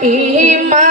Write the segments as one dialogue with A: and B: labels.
A: ইমানদার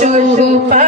A: পাখি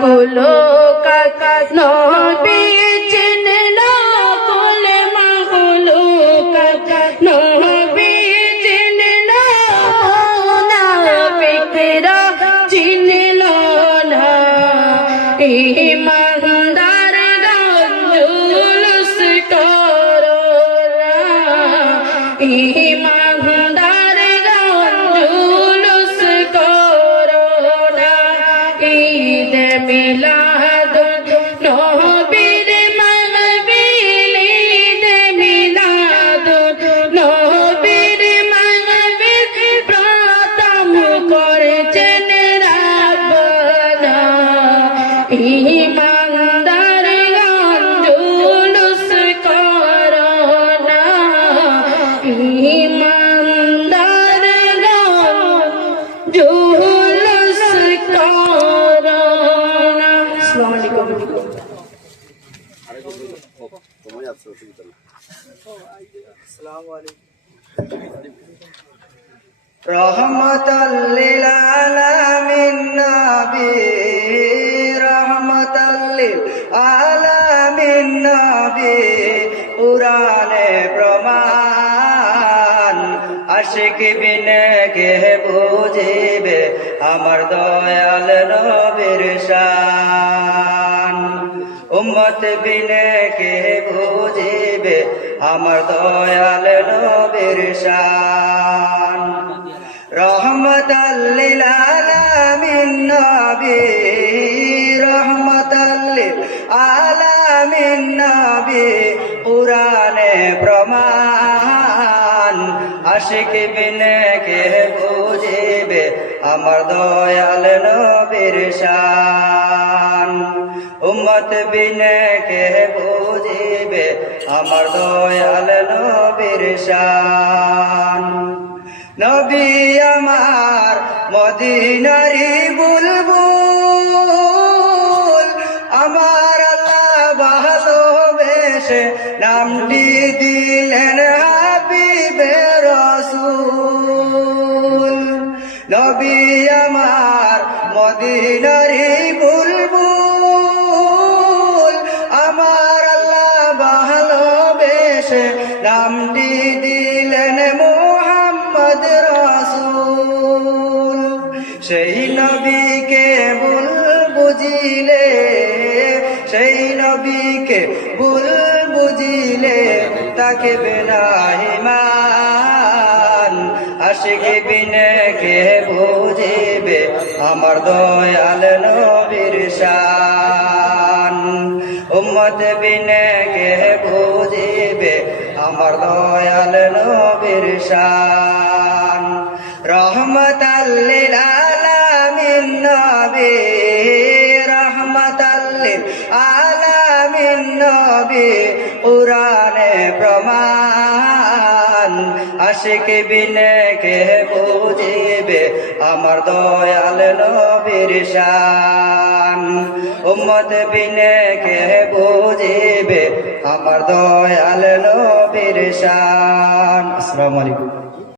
A: কুল কাকা নবী চিনল কুল মকুলো কাকা নবী চিনল চিনল না গঞ্জুলুস করোনা ইমানদার
B: নেই
C: রহমতাল্লিল আলামিন নবী রহমতাল্লিল আলামিন নবী পুরাণে প্রমাণ। আশিক বিনে কে বুঝিবে আমার দয়াল নবীর শান। উম্মত বিনে কে বুঝিবে আমার দয়াল নবীর শান। রহমতাল্লিল আলামিন নবী রহমতাল্লিল আলামিন নবী পুরাণে প্রমাণ। আশিক বিনে কে বুঝিবে আমার দয়াল নবীর শান। উম্মত বিনে কে বুঝিবে আমার দয়াল নবীর শান। নবী আমার মদিনারি বুলবুল নবী আমার মদিনারি বুলবুল। আমার আল্লাহ ভালোবেসে নামটি দিলেন মোহাম্মদ রসুল। সেই নবীকে ভুল বুঝিলে, সেই নবীকে ভুল বুঝিলে তাকে বেনাহিমান আশিকে বিনে কে আমার দয়াল নবীর শান। উম্মত বিনে কে বুঝিবে? আমার দয়াল নবীর শান। রহমতাল্লিল আলামিন নবী রহমতাল্লিল আলামিন নবী, পুরাণে প্রমাণ আশিক বিনে কে বুঝিবে? আমার দয়াল নবীর শান। উম্মত বিনে কে বুঝিবে? আমার দয়াল নবীর শান। আসসালামু আলাইকুম।